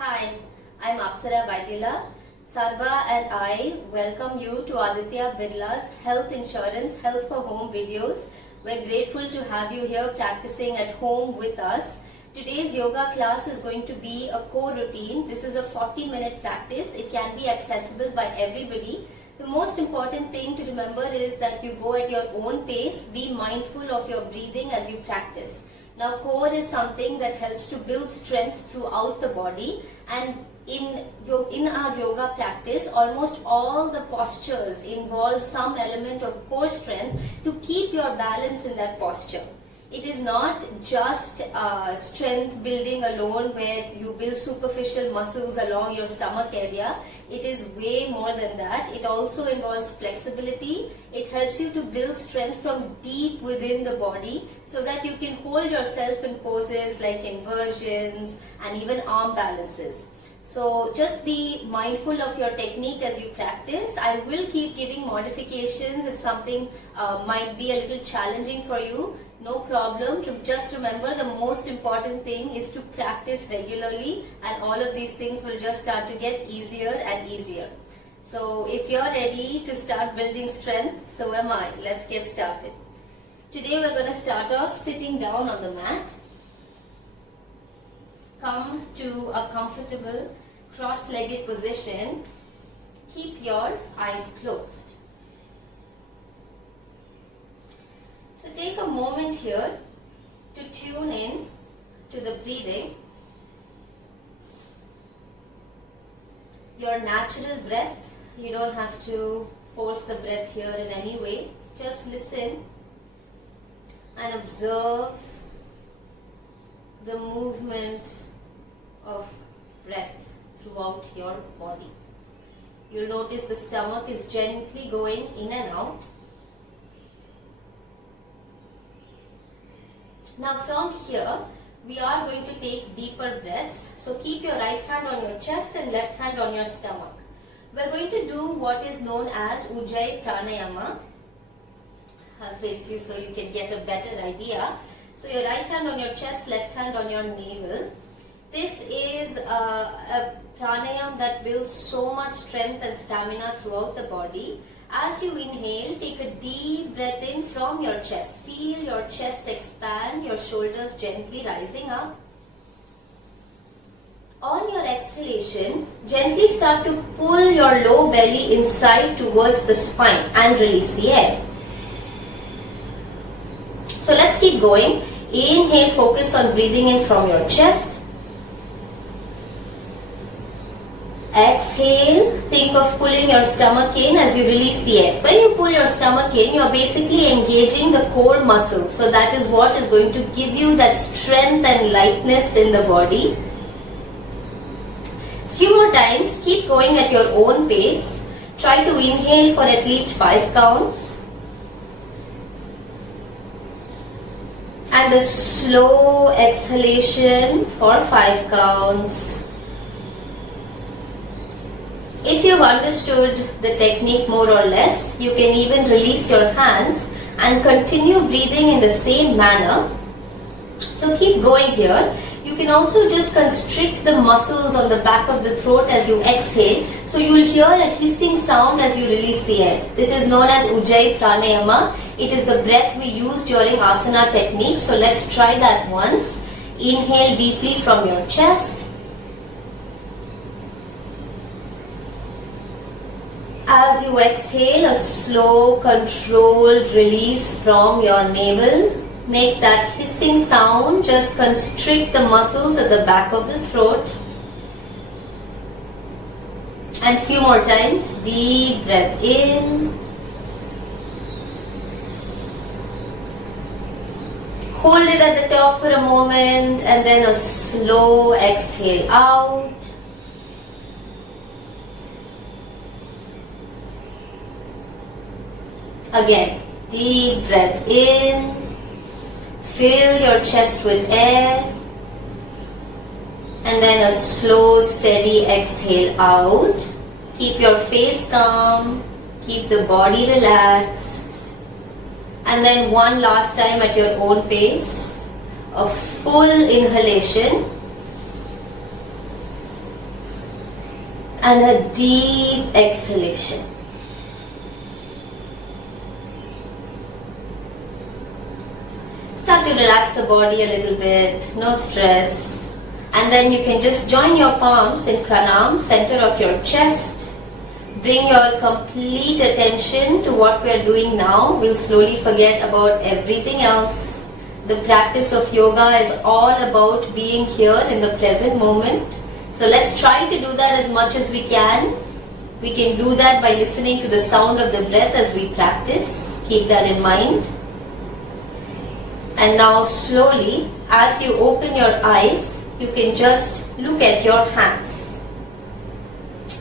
Hi, I'm Apsara Vaidila. Sarva and I welcome you to Aditya Birla's Health Insurance Health for Home videos. We're grateful to have you here practicing at home with us. Today's yoga class is going to be a core routine. This is a 40-minute practice. It can be accessible by everybody. The most important thing to remember is that you go at your own pace. Be mindful of your breathing as you practice. Now, core is something that helps to build strength throughout the body, and in our yoga practice, almost all the postures involve some element of core strength to keep your balance in that posture. It is not just strength building alone where you build superficial muscles along your stomach area. It is way more than that. It also involves flexibility. It helps you to build strength from deep within the body so that you can hold yourself in poses like inversions and even arm balances. So just be mindful of your technique as you practice. I will keep giving modifications if something might be a little challenging for you. No problem. Just remember, the most important thing is to practice regularly, and all of these things will just start to get easier and easier. So if you're ready to start building strength, so am I. Let's get started. Today we're going to start off sitting down on the mat. Come to a comfortable cross-legged position. Keep your eyes closed. So take a moment here to tune in to the breathing. Your natural breath. You don't have to force the breath here in any way. Just listen and observe the movement of breath throughout your body. You'll notice the stomach is gently going in and out. Now from here, we are going to take deeper breaths. So keep your right hand on your chest and left hand on your stomach. We're going to do what is known as Ujjayi Pranayama. I'll face you so you can get a better idea. So your right hand on your chest, left hand on your navel. This is a pranayam that builds so much strength and stamina throughout the body. As you inhale, take a deep breath in from your chest. Feel your chest expand, your shoulders gently rising up. On your exhalation, gently start to pull your low belly inside towards the spine and release the air. So let's keep going. Inhale, focus on breathing in from your chest. Exhale, think of pulling your stomach in as you release the air. When you pull your stomach in, you are basically engaging the core muscles. So that is what is going to give you that strength and lightness in the body. Few more times, keep going at your own pace. Try to inhale for at least 5 counts. And a slow exhalation for 5 counts. If you've understood the technique more or less, you can even release your hands and continue breathing in the same manner. So keep going here. You can also just constrict the muscles on the back of the throat as you exhale. So you will hear a hissing sound as you release the air. This is known as Ujjayi Pranayama. It is the breath we use during asana technique. So let's try that once. Inhale deeply from your chest. As you exhale, a slow, controlled release from your navel. Make that hissing sound. Just constrict the muscles at the back of the throat. And few more times. Deep breath in. Hold it at the top for a moment and then a slow exhale out. Again, deep breath in, fill your chest with air, and then a slow, steady exhale out. Keep your face calm, keep the body relaxed, and then one last time at your own pace, a full inhalation And a deep exhalation. Start to relax the body a little bit, no stress. And then you can just join your palms in pranam, center of your chest. Bring your complete attention to what we are doing now. We'll slowly forget about everything else. The practice of yoga is all about being here in the present moment. So let's try to do that as much as we can. We can do that by listening to the sound of the breath as we practice. Keep that in mind. And now slowly, as you open your eyes, you can just look at your hands.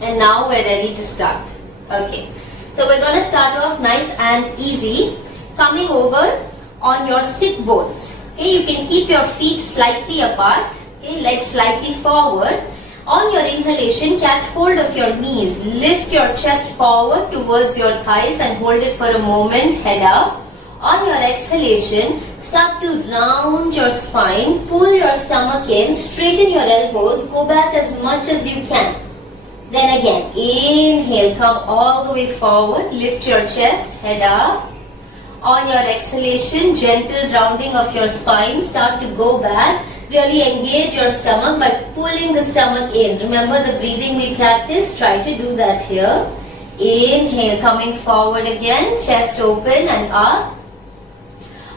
And now we're ready to start. Okay, so we're going to start off nice and easy, coming over on your sit bones. Okay, you can keep your feet slightly apart, okay, legs slightly forward. On your inhalation, catch hold of your knees, lift your chest forward towards your thighs and hold it for a moment, head up. On your exhalation, start to round your spine, pull your stomach in, straighten your elbows, go back as much as you can. Then again, inhale, come all the way forward, lift your chest, head up. On your exhalation, gentle rounding of your spine, start to go back. Really engage your stomach by pulling the stomach in. Remember the breathing we practiced? Try to do that here. Inhale, coming forward again, chest open and up.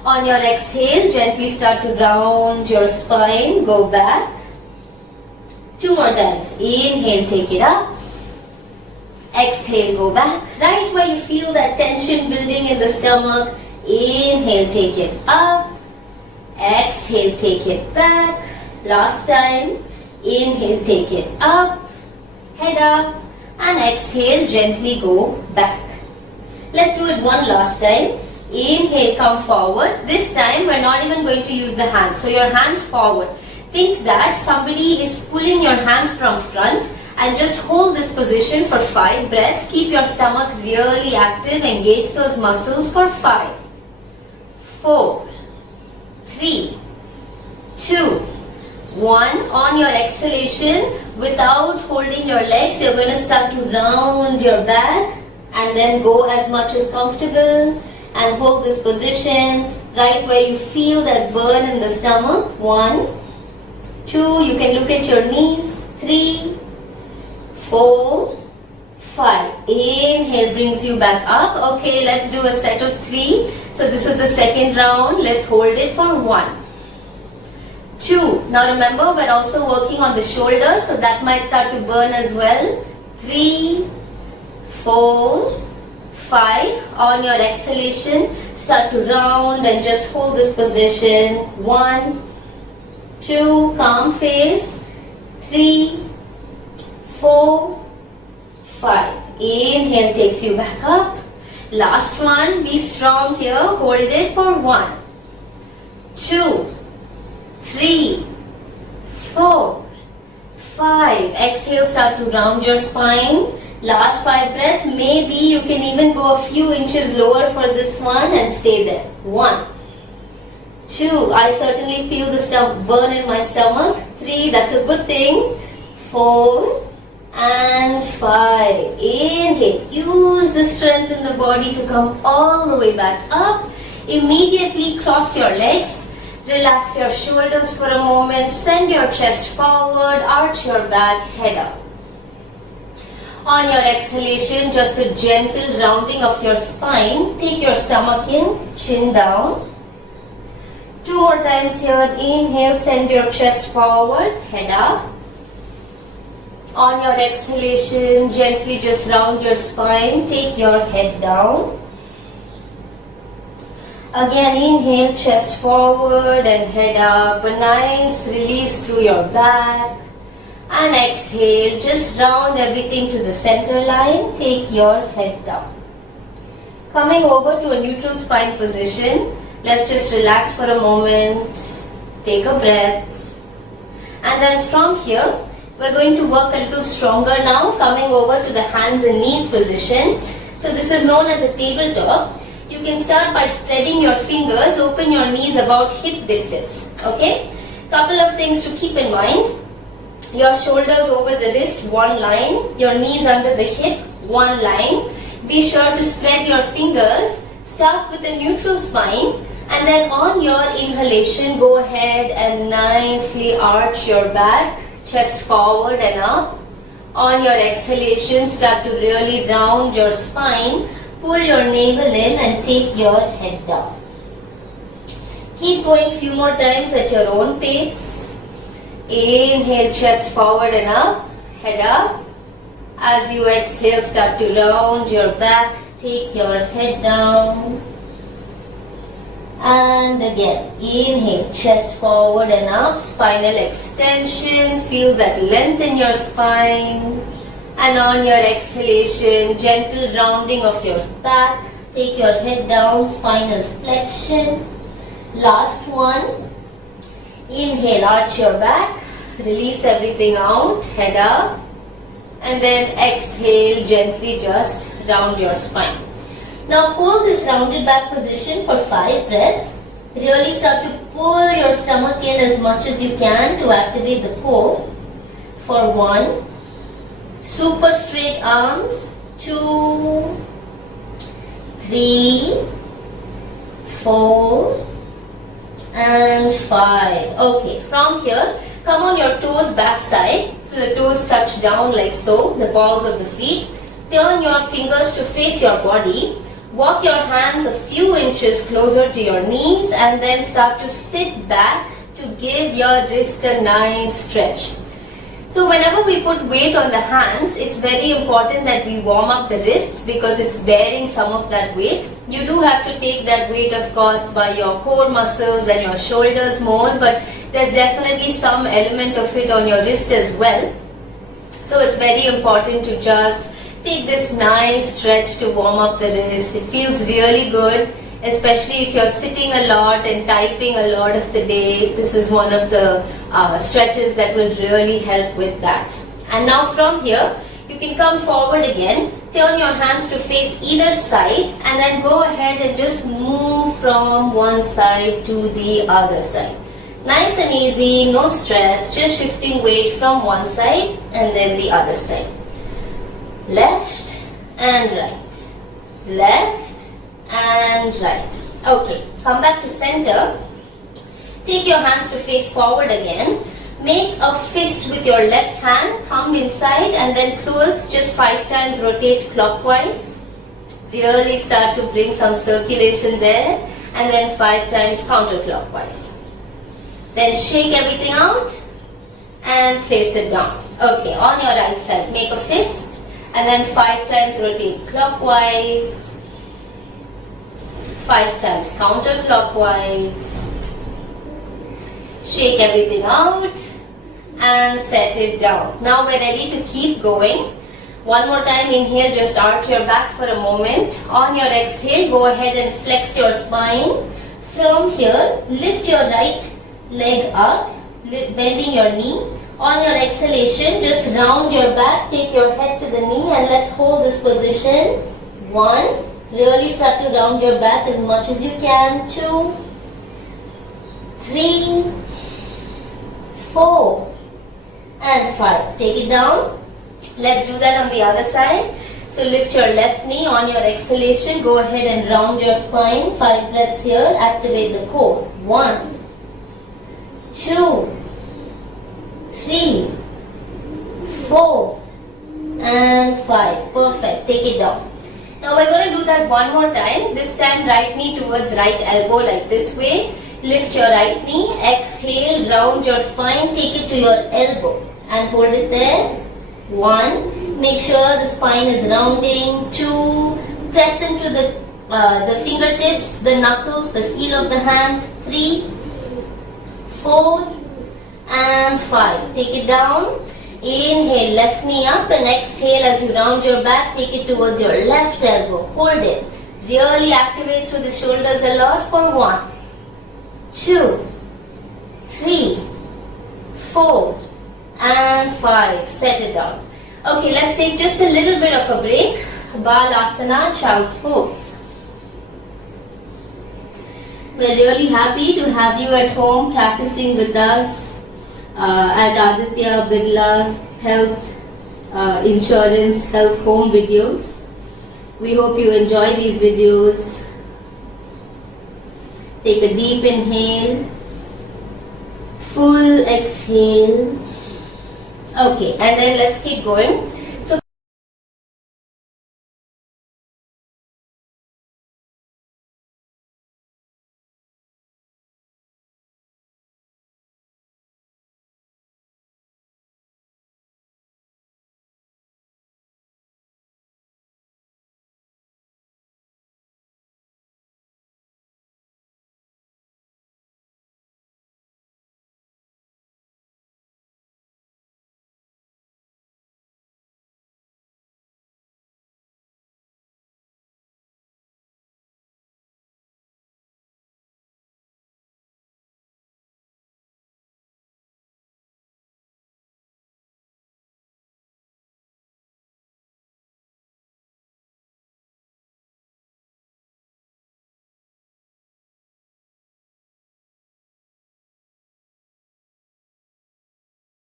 On your exhale, gently start to round your spine, go back. 2 more times. Inhale, take it up. Exhale, go back. Right where you feel that tension building in the stomach. Inhale, take it up. Exhale, take it back. Last time. Inhale, take it up. Head up. And exhale, gently go back. Let's do it one last time. Inhale, come forward. This time we're not even going to use the hands. So your hands forward. Think that somebody is pulling your hands from front and just hold this position for 5 breaths. Keep your stomach really active. Engage those muscles for 5, 4, 3, 2, 1. On your exhalation, without holding your legs, you're going to start to round your back and then go as much as comfortable. And hold this position right where you feel that burn in the stomach. 1, 2, you can look at your knees. 3, 4, 5. Inhale brings you back up. Okay, let's do a set of 3. So this is the second round. Let's hold it for 1, 2. Now remember, we're also working on the shoulders, so that might start to burn as well. 3, 4, 5. On your exhalation, start to round and just hold this position. 1, 2, calm face. 3, 4, 5. Inhale takes you back up. Last one, be strong here. Hold it for 1, 2, 3, 4, 5. Exhale, start to round your spine. Last 5 breaths. Maybe you can even go a few inches lower for this one and stay there. 1, 2. I certainly feel the burn in my stomach. 3. That's a good thing. 4 and 5. Inhale. Use the strength in the body to come all the way back up. Immediately cross your legs. Relax your shoulders for a moment. Send your chest forward. Arch your back. Head up. On your exhalation, just a gentle rounding of your spine. Take your stomach in, chin down. 2 more times here. Inhale, send your chest forward, head up. On your exhalation, gently just round your spine. Take your head down. Again, inhale, chest forward and head up. A nice release through your back. And exhale, just round everything to the center line. Take your head down. Coming over to a neutral spine position. Let's just relax for a moment. Take a breath. And then from here, we're going to work a little stronger now. Coming over to the hands and knees position. So this is known as a tabletop. You can start by spreading your fingers. Open your knees about hip distance. Okay? Couple of things to keep in mind. Your shoulders over the wrist, one line. Your knees under the hip, one line. Be sure to spread your fingers. Start with a neutral spine. And then on your inhalation, go ahead and nicely arch your back, chest forward and up. On your exhalation, start to really round your spine. Pull your navel in and take your head down. Keep going a few more times at your own pace. Inhale, chest forward and up, head up. As you exhale, start to round your back, take your head down. And again, inhale, chest forward and up, spinal extension, feel that length in your spine. And on your exhalation, gentle rounding of your back, take your head down, spinal flexion. Last one. Inhale, arch your back, release everything out, head up, and then exhale, gently just round your spine. Now pull this rounded back position for 5 breaths. Really start to pull your stomach in as much as you can to activate the core. For 1, super straight arms, 2, 3, 4, and 5. Okay, from here, come on your toes back side. So the toes touch down like so, the balls of the feet. Turn your fingers to face your body. Walk your hands a few inches closer to your knees and then start to sit back to give your wrist a nice stretch. So whenever we put weight on the hands, it's very important that we warm up the wrists because it's bearing some of that weight. You do have to take that weight, of course, by your core muscles and your shoulders more, but there's definitely some element of it on your wrist as well. So it's very important to just take this nice stretch to warm up the wrist. It feels really good, especially if you're sitting a lot and typing a lot of the day. This is one of the stretches that will really help with that. And now from here, you can come forward again, turn your hands to face either side and then go ahead and just move from one side to the other side. Nice and easy, no stress, just shifting weight from one side and then the other side. Left and right, left and right. Okay, come back to center. Take your hands to face forward again. Make a fist with your left hand, thumb inside and then close, just 5 times rotate clockwise. Really start to bring some circulation there and then 5 times counterclockwise. Then shake everything out and place it down. Okay, on your right side, make a fist and then 5 times rotate clockwise, 5 times counterclockwise. Shake everything out and set it down. Now we're ready to keep going. One more time, inhale, just arch your back for a moment. On your exhale, go ahead and flex your spine. From here, lift your right leg up, bending your knee. On your exhalation, just round your back, take your head to the knee and let's hold this position. 1, really start to round your back as much as you can. 2, 3, 4 and 5. Take it down. Let's do that on the other side. So lift your left knee. On your exhalation, go ahead and round your spine. 5 breaths here. Activate the core. 1, 2, 3, 4 and 5. Perfect. Take it down. Now we're going to do that one more time. This time right knee towards right elbow like this way. Lift your right knee, exhale, round your spine, take it to your elbow and hold it there. 1, make sure the spine is rounding. 2, press into the fingertips, the knuckles, the heel of the hand. 3, 4 and 5. Take it down. Inhale, left knee up and exhale as you round your back, take it towards your left elbow. Hold it. Really activate through the shoulders a lot for 1, 2, 3, 4 and 5. Set it down. Okay, let's take just a little bit of a break. Balasana, child's pose. We're really happy to have you at home practicing with us. at Aditya Birla Health Insurance Health Home videos. We hope you enjoy these videos. Take a deep inhale, full exhale. Okay, and then let's keep going.